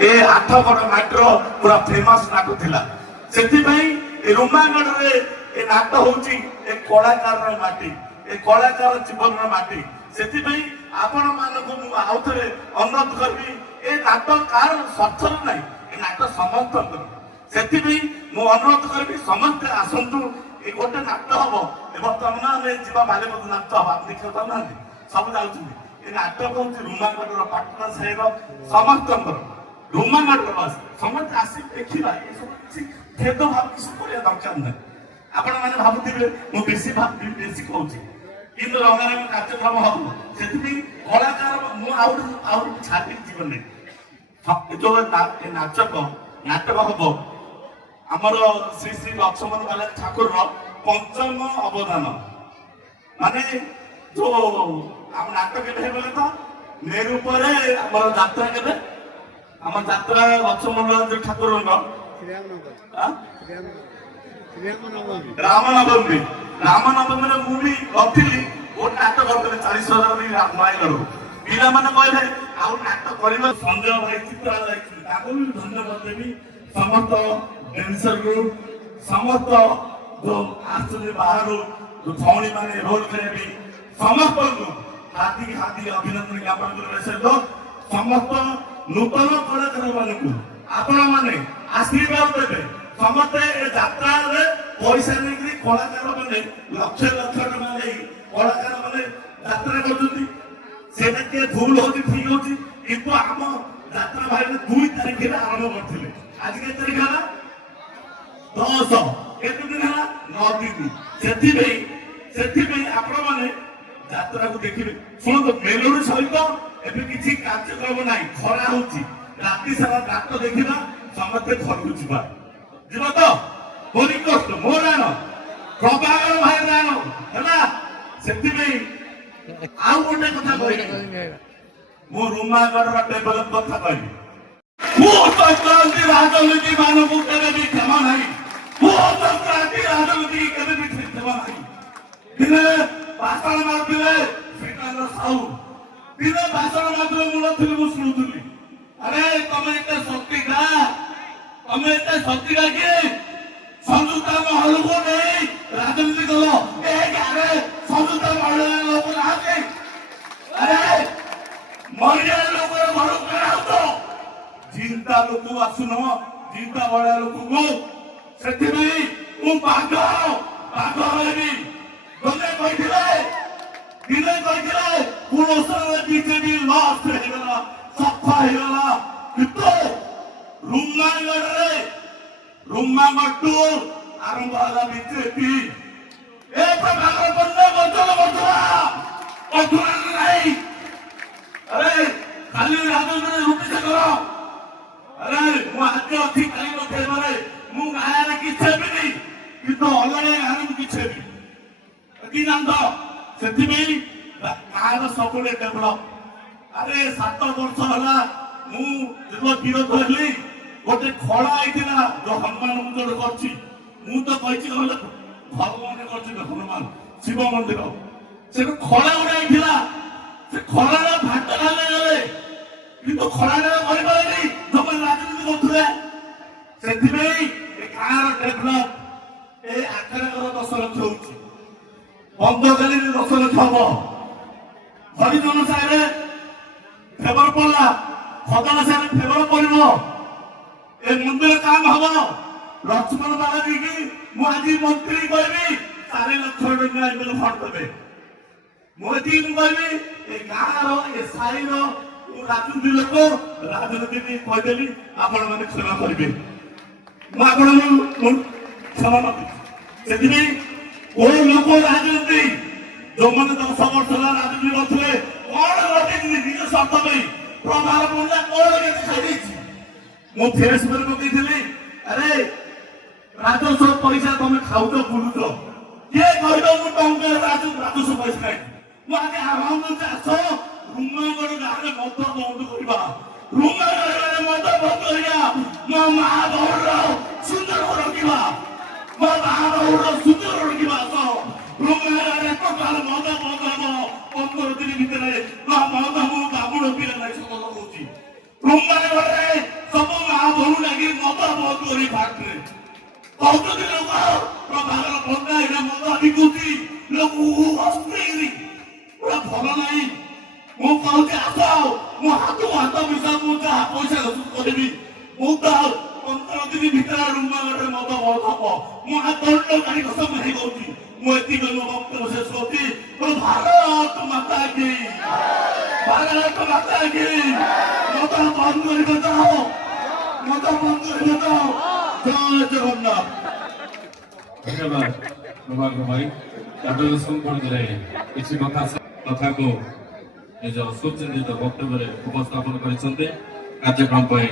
ए आठगड़ नाटर पूरा फेमस नाट थिला सेथिबाई ए रुमागढ़ रे ए नाट होउची ए कलाकार माटी ए कलाकार जीवन माटी सेथिबाई आपण मानको मु आउथरे अनुरोध करबी ए नाट कार सर्थर नै ए नाट समर्थन सेथिबाई मु अनुरोध करबी समस्त आसंतु ए गोटे नाट हबो ए वर्तमान में जीवा बालेपद नाट हबो आप देखि पाउना सब जाउछी ए नाट होउची रुमागढ़ पाटना साहेब समस्त रुमागढ़ बस समस्त आसी देखिबा ए सब भेद भाव किसी करिया दरकार नै आपण माने भाबुथिबे मु बेसी कहूची किंतु रंगारंग कार्यक्रम हम से कलाकार मु आउट छाड़ी जीवन में जो नाटक हम आमर श्री श्री लक्ष्मण बाला ठाकुर पंचम अवदान माने जो आम नाटक के तो मेरु पर आम जात्रा के आम जात्रा लक्ष्मण ठाकुर रामनवमी रामनवमी मुझे गली गोटे नाटक करते 40,000 नयगढ़ पिला मैंने कहले आउ नाटक कर संजय भाई चित्रालय भी धन्यवाद देवी समस्त डांसर ग्रुप समस्त जो आसुले बाहर जो छौणी माने रोल करे समस्त हार्दिक हार्दिक अभिनंदन ज्ञापन कर समस्त नूतन कलाकार मानू आपण मैंने आशीर्वाद देवे समस्ते यात्रा पैसा नहीं कलाकार मैंने लक्ष लक्ष टका नहीं कलाकार मैंने यात्रा कर भूल हो ठीक हो किंतु आम यात्रा भाई 2 तारीख आरंभ करते आज के तारीख है 10 केते दिन है 9 दिन से आपण मैंने यात्रा को देखिए शुणु मेलोडी सहित एवं किसी कार्यक्रम ना खरा हो राति सारा नाट देखा समस्ते घर को जीवा जीवा तो बोली कष्ट मो जान प्रभाकर भाई जान है से आउ गोटे कथा कह मो रुमागढ़ डेभलप कथा कह क्रांति राजनीति मानव केवे भी क्षमा नहीं क्रांति राजनीति केवे भी क्षमा नहीं दिने भाषण मारते श्रीकांत साहू दिने भाषण मारते मुझे शुणुली अरे तुम एत शक्ति का किए संयुक्ता महल को नहीं राजनीति कल संयुक्ता महल लोग अरे मरिया लोग घर तो चिंता लोग आसुन चिंता बड़ा लोग को से पाग भी गले दिने कही बीजेपी लस्ट होगा सफा होगा किंतु रुमागढ़ टू आरंभ है बीजेपी अरे खाली राजनीति रुटी से करो अरे मुझे अच्छी कहीं नथे मारे मु गाय किछे भी नहीं किंतु अलग गाय किछे भी कि नंद से गाँव सब डेभलप अरे 7 वर्ष है मुझे विरोध हली गोटे खड़ा होता जो हनुमान मंदिर कर भगवान कर हनुमान शिव मंदिर से खड़ा गुड़ा से खड़ा भाट ढाले गले कि खड़ा नहीं जो राजनीति करते गाँव डेभलप ए आखर 10 लक्ष हो बंदकाली 10 लक्ष हम हरिजन साइड फेवर पड़ा खदन साइड फेवर पड़ो ए मंदिर काम हम लक्ष्मण बालाजी की मुझे मंत्री कहबी 4 लाख टका भोट देवे मुझे कहबी ए गाँव ए साई राजनीति लोक राजनीति कहदेली आपण मैंने क्षमा करेंगे क्षमा से कोई लोक राजनीति जो मैंने 10 वर्ष राजनीति करते कौन निज स्वार्थ प्रभाव पड़ा कौन खाई मु फेसबुक पकई अरे राजस्व पैसा तुम खाऊ बुलुच किए कह राजस्व पैसा खाई मुझे आह्वान आस रुमागढ़ गाँव में मद बंद करवा रुमागढ़ मद बंद करा मो माँ बहर सुंदर रखा मो माँ बहर सुंदर रखा रुमागढ़ टोटाल मद बंद हम 15 दिन भितर मद मु बाबुड़ पिला सत कहूँ रुमागढ़ ତୋରି ଫାଟରେ କହୁଛନ୍ତି ଲୋକ ପ୍ରଭାକର ପଣ୍ଡା ଏଇଟା ମଦ ବିକୁଛି ଲୋକ ଅସ୍ତ୍ରୀ ପୁରା ଭଲ ନାହିଁ ମୁଁ କହୁଛି ଆସ ମୁଁ ହାତ ମିଶା ମୁଁ ଯାହା ପଇସା କରିବି ମୁଁ ତ 15 ଦିନ ଭିତରେ ରୁମା ଗୋଟେ ମଦ ବନ୍ଦ ହବ ମୁଁ ଦଣ୍ଡ ଗାଡ଼ି ଘଷ ମାରି କହୁଛି ମୁଁ ଏତିକି ମୋ ବକ୍ତବ୍ୟ ଶେଷ କରୁଛି ଭାରତ ମାତା କି ଭାରତ ମାତା କି ମଦ ବନ୍ଦ କରିବେ ତ ମଦ ବନ୍ଦ କରିବେ ତ ଜୟ ଜଗନ୍ନାଥ। ଧନ୍ୟବାଦ ପ୍ରଭାକର ଭାଇ ତାପରେ ସମ୍ପର୍କରେ କିଛି କଥାକୁ ନିଜ ସୁଚିନ୍ତିତ ବକ୍ତବ୍ୟରେ ଉପସ୍ଥାପନ କରିଛନ୍ତି କାର୍ଯ୍ୟକ୍ରମ ପାଇଁ